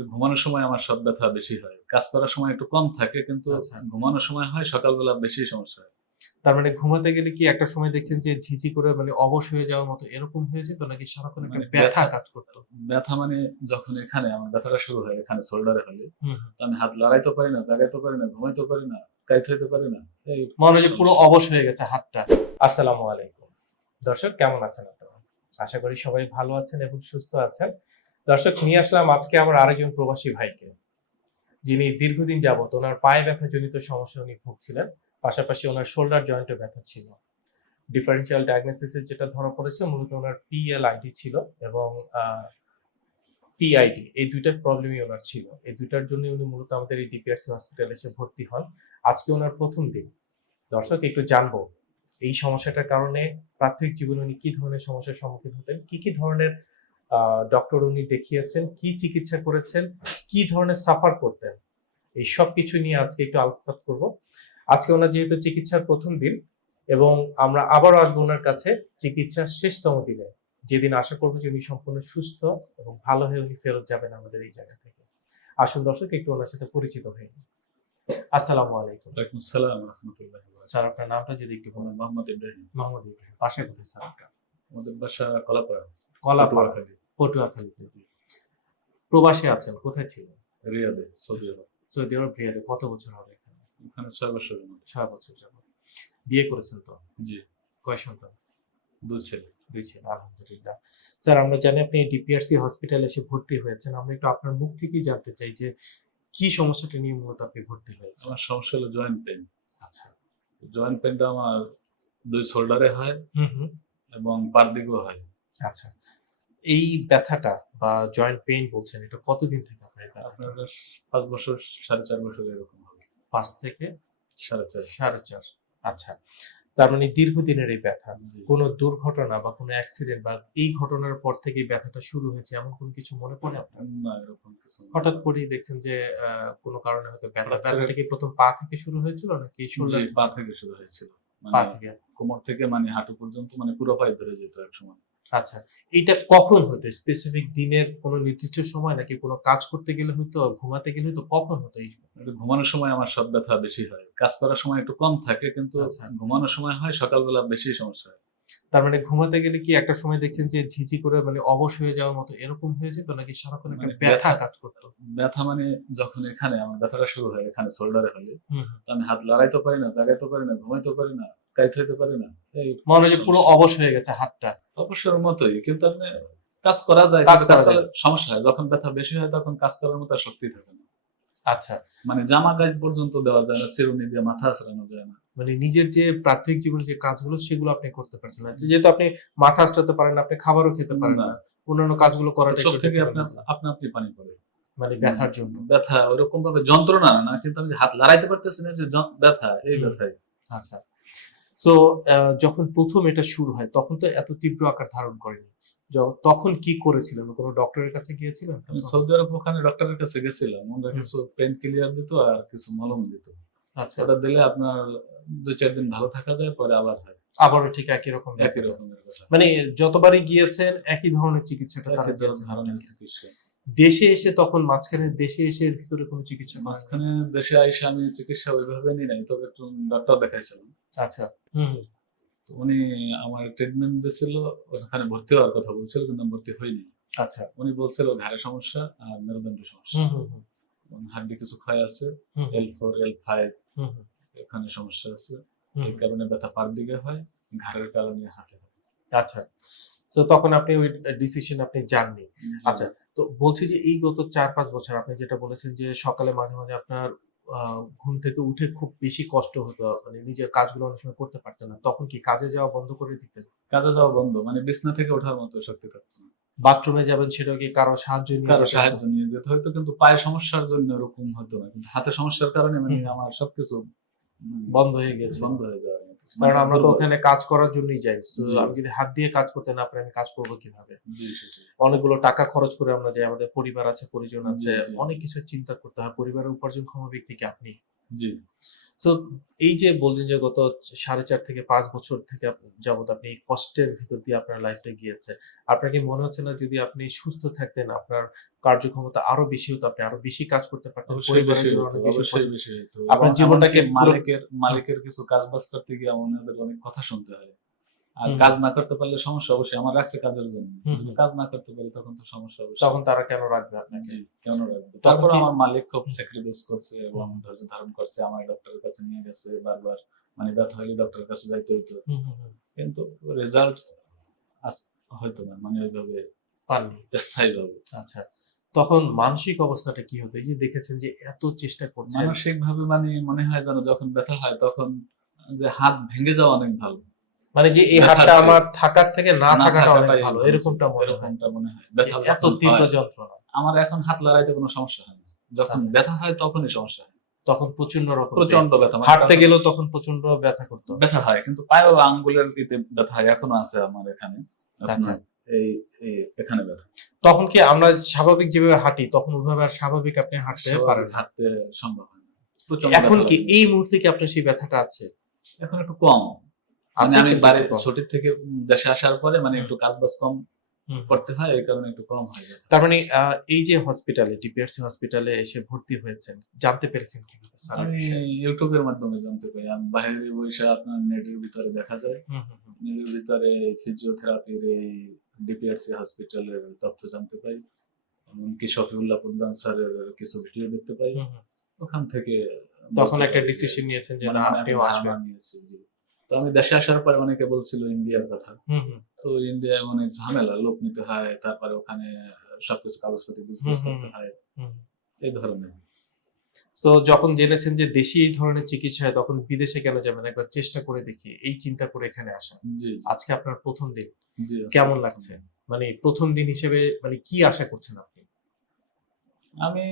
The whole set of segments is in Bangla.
কিন্তু ঘুমানোর সময় আমার সব ব্যথা বেশি হয়। কাজ করার সময় একটু কম থাকে কিন্তু আচ্ছা। ঘুমানোর সময় হয় সকালবেলা বেশি সমস্যা হয়। তার মানে ঘুমাতে গেলে কি একটা সময় দেখছেন যে ঝিঝি করে মানে অবশ হয়ে যাওয়ার মতো এরকম হয়ে যেত নাকি সারাক্ষণ একটা মানে ব্যথা কাজ করতো? ব্যথা মানে যখন এখানে আমার ব্যথাটা শুরু হয় এখানে শোল্ডারে হলে। আমি হাত লড়াইতে পারি না জাগাইতে পারি না ঘুমাইতে পারি না কাইতে হইতে পারি না এই মনে হয় পুরো অবশ হয়ে গেছে হাতটা। আসসালামু আলাইকুম। দর্শক কেমন আছেন আপনারা? আশা করি সবাই ভালো আছেন এবং সুস্থ আছেন। দর্শক, নিয়ে আসলাম আজকে আমার আরেকজন প্রবাসী ভাইকে। যিনি দীর্ঘদিন যাবত ওনার পায়ে ব্যথা জনিত সমস্যা উনি ভুগছিলেন, পাশাপাশি ওনার শোল্ডার জয়েন্টে ব্যথা ছিল। ডিফারেন্সিয়াল ডায়াগনোসিসে যেটা ধরা পড়েছে, মূলত ওনার পিএলআইডি ছিল এবং পিআইডি এই দুইটার প্রবলেমই ওনার ছিল। এই দুইটার জন্য উনি মূলত আমাদের এই ডিপিআরসি হসপিটালে এসে ভর্তি হন। আজকে ওনার প্রথম দিন। দর্শক, একটু জানব, এই সমস্যাটার কারণে প্রাথমিক জীবনে উনি কি ধরনের সমস্যার সম্মুখীন হতেন? কি কি ধরনের ডক্টর উনি দেখিয়েছেন কি চিকিৎসা করেছেন কি ধরনের সাফার করতেন এই সব কিছু নিয়ে আজকে একটু আলোকপাত করব। আজকে ওনার যেহেতু চিকিৎসার প্রথম দিন এবং আমরা আবারও আসব ওনার কাছে চিকিৎসার শেষতম দিনে। যেদিন আশা করব যে উনি সম্পূর্ণ সুস্থ এবং ভালো হয়ে উনি ফেরত যাবেন আমাদের এই জায়গা থেকে। আসুন দর্শক একটু ওনার সাথে পরিচিত হয়ে। আসসালামু আলাইকুম। ওয়ালাইকুম আসসালাম রহমতুল্লাহ স্যার আপনার নামটা যদি একটু বলেন। মোহাম্মদ ইব্রাহিম। মোহাম্মদ ইব্রাহিম। বাসা কোথায় স্যার? আমাদের বাসা কলাপাড়া। কলাপাড়া। পটুয়াখালীতে প্রবাসে আছেন কোথায় ছিলেন? রিয়াদে সৌদি আরব। সৌদি আরব রিয়াদে। কত বছর হবে এখানে? ছয় মধ্যে। ছয় বছর যাব বিয়ে করেছেন তো? জি। কয় সন্তান? দুই ছেলে। দুই ছেলে আলহামদুলিল্লাহ। স্যার আমরা জানি আপনি ডিপিআরসি হসপিটালে এসে ভর্তি হয়েছেন। আমরা একটু আপনার মুখ থেকেই জানতে চাই যে কি সমস্যাটা নিয়ে মূলত আপনি ভর্তি হয়েছেন? আমার সমস্যা হলো জয়েন্ট পেন আচ্ছা। জয়েন্ট পেনটা আমার দুই শোল্ডারে হয় হুম হুম। এবং পার দিকেও হয়। আচ্ছা। এই ব্যথাটা বা জয়েন্ট পেইন বলছেন এটা কতদিন থেকে আপনার আপনার পাঁচ বছর সাড়ে চার বছর এরকম হবে। পাঁচ থেকে সাড়ে চার। সাড়ে চার আচ্ছা। তার মানে দীর্ঘদিনের এই ব্যথা। কোনো দুর্ঘটনা বা কোনো অ্যাক্সিডেন্ট বা এই ঘটনার পর থেকে ব্যথাটা শুরু হয়েছে এমন কোনো কিছু মনে পড়ে আপনার? না এরকম কিছু হঠাৎ করেই দেখছেন যে কোনো কারণে হয়তো ব্যথা ব্যথাটা কি প্রথম পা থেকে শুরু হয়েছিল নাকি শোল্ডার পা থেকে? শুরু হয়েছিল। পা মানে থেকে। কোমর থেকে মানে হাঁটু পর্যন্ত মানে পুরো পায়ে ধরে যেত এক সময় আচ্ছা এটা কখন হতো? স্পেসিফিক দিনের কোনো নির্দিষ্ট সময় নাকি কোনো কাজ করতে গেলে হতো ঘুমাতে গেলে হতো? কখন হতো এই ঘুমানোর সময় আমার সব ব্যথা বেশি হয়। কাজ করার সময় একটু কম থাকে কিন্তু আচ্ছা। ঘুমানোর সময় হয় সকালবেলা বেশি সমস্যা হয়। তার মানে ঘুমাতে গেলে কি একটা সময় দেখছেন যে ঝিঝি করে মানে অবশ হয়ে যাওয়ার মতো এরকম হয়ে যেত নাকি সারাক্ষণ একটা মানে ব্যথা কাজ করতো? ব্যথা মানে যখন এখানে আমার ব্যথাটা শুরু হয় এখানে শোল্ডারে হলে আমি হাত লড়াইতে পারি না জাগাইতে পারি না ঘুমাইতে পারি না কাইতে হইতে পারি না মনে হয় পুরো অবশ হয়ে গেছে হাতটা। অবসর মতোই কিন্তু আপনি কাজ করা যায় কাজ করা সমস্যা হয় যখন ব্যথা বেশি হয় তখন কাজ করার মতো শক্তি থাকে না। আচ্ছা। মানে জামা গাছ পর্যন্ত দেওয়া যায় না চিরুনি দিয়ে মাথা আছড়ানো যায় না। মানে নিজের যে প্রাথমিক জীবনে যে কাজগুলো সেগুলো আপনি করতে পারছেন না। যেহেতু আপনি মাথা আসতে পারেন না আপনি খাবারও খেতে পারেন না। অন্যান্য কাজগুলো করাটা চোখ থেকে আপনি। আপনা আপনি পানি পড়ে মানে ব্যথার জন্য। ব্যথা ওরকম ভাবে যন্ত্রণা না কিন্তু আমি হাত লড়াইতে পারতেছি না যে ব্যথা এই ব্যথাই। আচ্ছা। সো যখন প্রথম এটা শুরু হয় তখন তো এত তীব্র আকার ধারণ করেনি। তখন কি করেছিলেন? কোনো ডক্টরের কাছে গিয়েছিলেন? সৌদি আরব ওখানে ডক্টরের কাছে গেছিলাম। ওনারা কিছু পেন ক্লিয়ার দিত আর কিছু মলম দিত। আচ্ছা। ওটা দিলে আপনার দুই চার দিন ভালো থাকা যায় পরে আবার হয়। আবারও ঠিক একই রকম একই রকমের মানে যতবারই গিয়েছেন একই ধরনের চিকিৎসাটা তারা ধরনের চিকিৎসা। দেশে এসে তখন মাঝখানে দেশে এসে এর ভিতরে কোনো চিকিৎসা মাঝখানে দেশে আইসা আমি চিকিৎসা ওইভাবে নিই নাই তবে একটু ডাক্তার দেখাইছিলাম। আচ্ছা হুম তো উনি আমার ট্রিটমেন্ট দিয়েছিল ওখানে ভর্তি হওয়ার কথা বলছিল কিন্তু ভর্তি হয়নি আচ্ছা। উনি বলছিল ঘাড়ে সমস্যা আর মেরুদণ্ড সমস্যা। হাড্ডি কিছু ক্ষয় আছে এল ফোর এল ফাইভ এখানে সমস্যা আছে। এই কারণে ব্যথা পার দিকে হয় ঘাড়ের কারণে হাতে হয়। আচ্ছা তো তখন আপনি ওই ডিসিশন আপনি জাননি আচ্ছা তো বলছি যে এই গত চার পাঁচ বছর আপনি যেটা বলেছেন যে সকালে মাঝে মাঝে আপনার ঘুম থেকে উঠে খুব বেশি কষ্ট হতো মানে নিজের কাজগুলো অনেক সময় করতে পারতেন না। তখন কি কাজে যাওয়া বন্ধ করে দিতেন? কাজে যাওয়া বন্ধ মানে বিছনা থেকে ওঠার মতো শক্তি থাকতো না বাথরুমে যাবেন সেটাও কি কারও সাহায্য নিয়ে কারও সাহায্য নিয়ে যেতে হয়তো কিন্তু পায়ে সমস্যার জন্য ওরকম হতো না। কিন্তু হাতে সমস্যার কারণে মানে আমার সবকিছু বন্ধ হয়ে গেছে। বন্ধ হয়ে যাওয়ার কারণ আমরা তো ওখানে কাজ করার জন্যই যাই। তো আমি যদি হাত দিয়ে কাজ করতে না পারি আমি কাজ করব কীভাবে? অনেকগুলো টাকা খরচ করে আমরা যাই। আমাদের পরিবার আছে পরিজন আছে। অনেক কিছু চিন্তা করতে হয়। পরিবারের উপার্জনক্ষম ব্যক্তি কি আপনি? জি তো এই যে বলছেন যে গত সাড়ে চার থেকে পাঁচ বছর থেকে যাবত আপনি এই কষ্টের ভিতর দিয়ে আপনার লাইফটা গিয়েছে আপনার কি মনে হচ্ছে না যদি আপনি সুস্থ থাকতেন আপনার কার্যক্ষমতা আরও বেশি হতো আপনি আরও বেশি কাজ করতে পারতেন। আপনার জীবনটাকে মালিকের মালিকের কিছু কাজ বাজ করতে গিয়ে আমাদের অনেক কথা শুনতে হয় আর কাজ না করতে পারলে সমস্যা অবশ্যই আমার রাখছে কাজের জন্য। কাজ না করতে পারি তখন তো সমস্যা অবশ্যই। তখন তারা কেন রাখবে আপনাকে? কেন রাখবে? তারপর আমার মালিক খুব স্যাক্রিফাইস করছে এবং ধৈর্য ধারণ করছে আমার ডক্টরের কাছে নিয়ে গেছে বারবার। মানে ব্যথা হলে ডক্টরের কাছে যাইতে হইতো। কিন্তু রেজাল্ট হয়তো না মানে ওইভাবে পাননি। স্থায়ী ভাবে আচ্ছা তখন মানসিক অবস্থাটা কি হতো? এই যে দেখেছেন যে এত চেষ্টা করছেন। মানসিক ভাবে মানে মনে হয় যেন যখন ব্যথা হয় তখন যে হাত ভেঙে যাওয়া অনেক ভালো। মানে যে এই হাতটা আমার থাকার থেকে না থাকাটা অনেক ভালো। এরকমটা মনে হয়। এত তীব্র যন্ত্রণা। আমার এখন হাত লড়াইতে কোনো সমস্যা হয় না। যখন আচ্ছা। ব্যথা হয় তখনই সমস্যা হয়। তখন প্রচণ্ড রকম প্রচণ্ড ব্যথা। মানে হাঁটতে গেলেও তখন প্রচণ্ড ব্যথা করতো। ব্যথা হয়। কিন্তু পায়ে আঙ্গুলের ইতে ব্যথা হয়। এখনও আছে আমার এখানে। আচ্ছা। এই এখানে ব্যথা। তখন কি আমরা স্বাভাবিক যেভাবে হাঁটি তখন ওইভাবে আর স্বাভাবিক আপনি হাঁটতে পারেন হাঁটতে সম্ভব হয় না। এখন কি এই মুহূর্তে কি আপনার সেই ব্যথাটা আছে? এখন একটু কম। মানে আমি কিন্তু বাড়ি ছুটির থেকে দেশে আসার পরে মানে একটু কাজ বাজ কম করতে হয় এই কারণে একটু কম হয়ে যায় তার মানে এই যে হসপিটালে ডিপিআরসি হসপিটালে এসে ভর্তি হয়েছেন জানতে পেরেছেন কীভাবে স্যার? ইউটিউবের মাধ্যমে জানতে পারি আমি বাইরে বসে আপনার নেটের ভিতরে দেখা যায়। নেটের ভিতরে ফিজিওথেরাপির এই ডিপিআরসি হসপিটালের তথ্য জানতে পাই এমনকি শফিউল্লাহ প্রধান স্যারের কিছু ভিডিও দেখতে পাই। ওখান থেকে তখন একটা ডিসিশন নিয়েছেন যে মানে আপনিও আসবেন। তো আমি দেশে আসার পরে অনেকে বলছিল ইন্ডিয়ার কথা। তো ইন্ডিয়ায় অনেক ঝামেলা লোক নিতে হয় তারপরে ওখানে সবকিছু কাগজপত্র বিজনেস করতে হয়। এই ধরনের। তো যখন জেনেছেন যে দেশে এই ধরনের চিকিৎসা হয় তখন বিদেশে কেন যাবেন? একবার চেষ্টা করে দেখি এই চিন্তা করে এখানে আসা। আজকে আপনার প্রথম দিন। কেমন লাগছে? মানে প্রথম দিন হিসেবে মানে কি আশা করছেন আপনি? আমি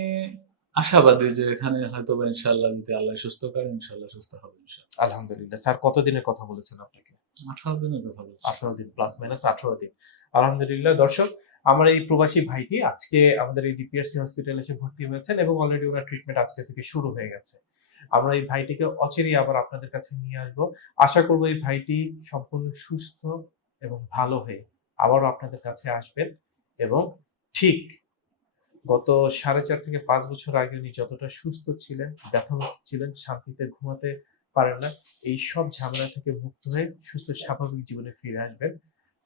আশাবাদী যে এখানে হয়তো বা ইনশাল্লাহ যদি আল্লাহ সুস্থ করে ইনশাল্লাহ সুস্থ হবে ইনশাল্লাহ আলহামদুলিল্লাহ। স্যার কতদিনের কথা বলেছেন আপনাকে? আঠারো দিনের কথা বলছি। আঠারো দিন প্লাস মাইনাস আঠারো দিন। আলহামদুলিল্লাহ দর্শক আমার এই প্রবাসী ভাইটি আজকে আমাদের এই ডিপিআরসি হসপিটালে এসে ভর্তি হয়েছেন এবং অলরেডি ওনার ট্রিটমেন্ট আজকে থেকে শুরু হয়ে গেছে। আমরা এই ভাইটিকে অচিরেই আবার আপনাদের কাছে নিয়ে আসব। আশা করব এই ভাইটি সম্পূর্ণ সুস্থ এবং ভালো হয়ে আবারও আপনাদের কাছে আসবেন এবং ঠিক গত সাড়ে চার থেকে পাঁচ বছর আগে উনি যতটা সুস্থ ছিলেন, ব্যথামুক্ত ছিলেন, শান্তিতে ঘুমাতে পারেন না, এই সব ঝামেলা থেকে মুক্ত হয়ে সুস্থ, স্বাভাবিক জীবনে ফিরে আসবেন।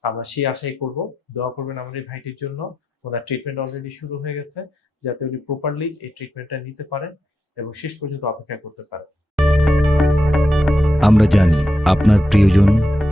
আমরা সেই আশাই করব। দোয়া করবেন আমাদের এই ভাইটির জন্য। ওনার ট্রিটমেন্ট অলরেডি শুরু হয়ে গেছে, যাতে উনি প্রপারলি এই ট্রিটমেন্টটা নিতে পারেন এবং শেষ পর্যন্ত অপেক্ষা করতে পারেন। আমরা জানি আপনার প্রিয়জন